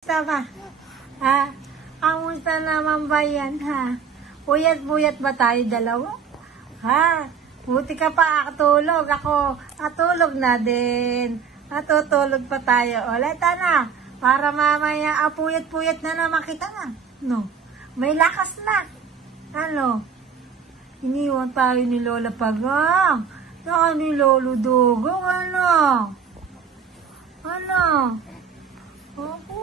Tama. Ha? Kamusta naman ba yan, ha? Puyat-puyat ba tayo dalawa? Ha? Buti ka pa akatulog. Ako, atulog na din. Natutulog pa tayo. Ulit na. Para mamaya, puyat-puyat na naman kita na. No? May lakas na. Ano? Iniwan tayo ni Lola Pagang. Saka ni Lolo Dugong. Ano? Ano? Ako.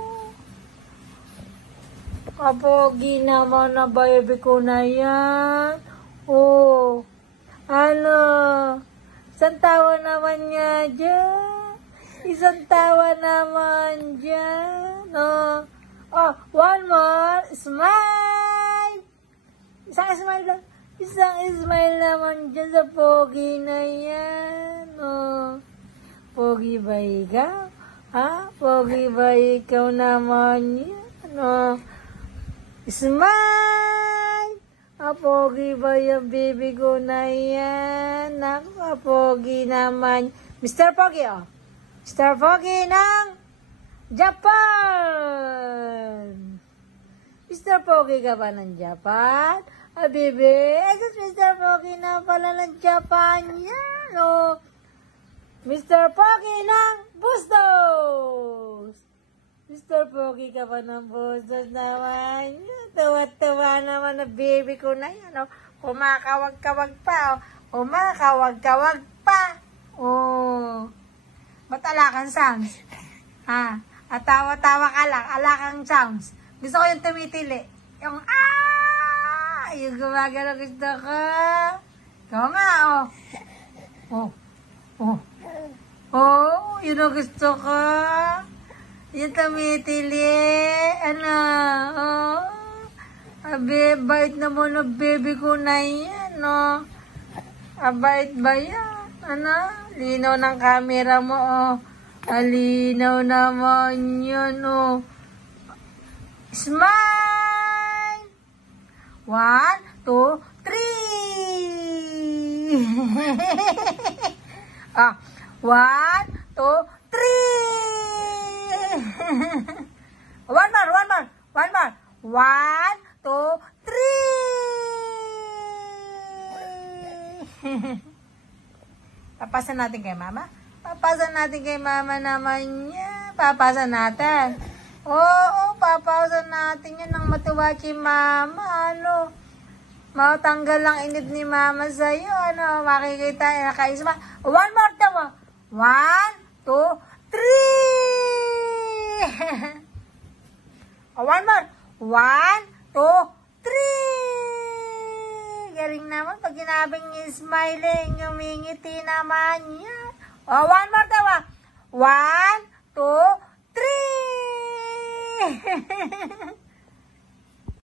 Kapogi naman na baby ko na yan. Oh. Ano? Isang tawa naman nga dyan. Isang tawa naman dyan. Oh. Oh, one more. Smile! Isang smile lang. Isang smile naman dyan sa pogi na yan. Oh. Pogi ba ikaw? Ha? Pogi ba ikaw naman yan? Oh. Smile! Pogi ba yung baby ko na yan? Naku, pogi naman. Mr. Pogi, oh. Mr. Pogi ng Japan! Mr. Pogi ka ba ng Japan? Baby, Mr. Pogi na pala ng Japan yan, oh. Mr. Pogi ng Bustos! Mr. Pogi ka ba ng Bustos naman? Tuwa-tuwa naman na baby ko na yan, oh. Kumakawag-kawag pa, oh. Kumakawag-kawag pa. Oh. Ba't alakang sounds? Ha? Atawa-tawa ka lang, alakang sounds. Gusto ko yung tumitili. Yung yung gumagano gusto ko. Ikaw nga, oh. Oh. Oh. Oh, yun ang gusto ko. Yung tumitili. Ano? Oh. Bait naman ang baby ko na yan, no? Bait ba yan? Ano? Linaw ng camera mo, oh. Linaw naman yan, oh. Smile! 1, 2, 3! Ah, 1, 2, 3! One more. 1, 2, 3! Papasan natin kay mama? Papasan natin kay mama naman yan. Papasan natin. Oo, papasan natin yan ng matuwa si mama. Ano? Matanggal lang init ni mama sa'yo. Ano? Makikita, nakaisma. One more tawa. 1, 2, 3! One more. 1, 2, 3! Galing naman. Pag ginabing yung smiling, umingiti naman yan. One more tawa. 1, 2, 3!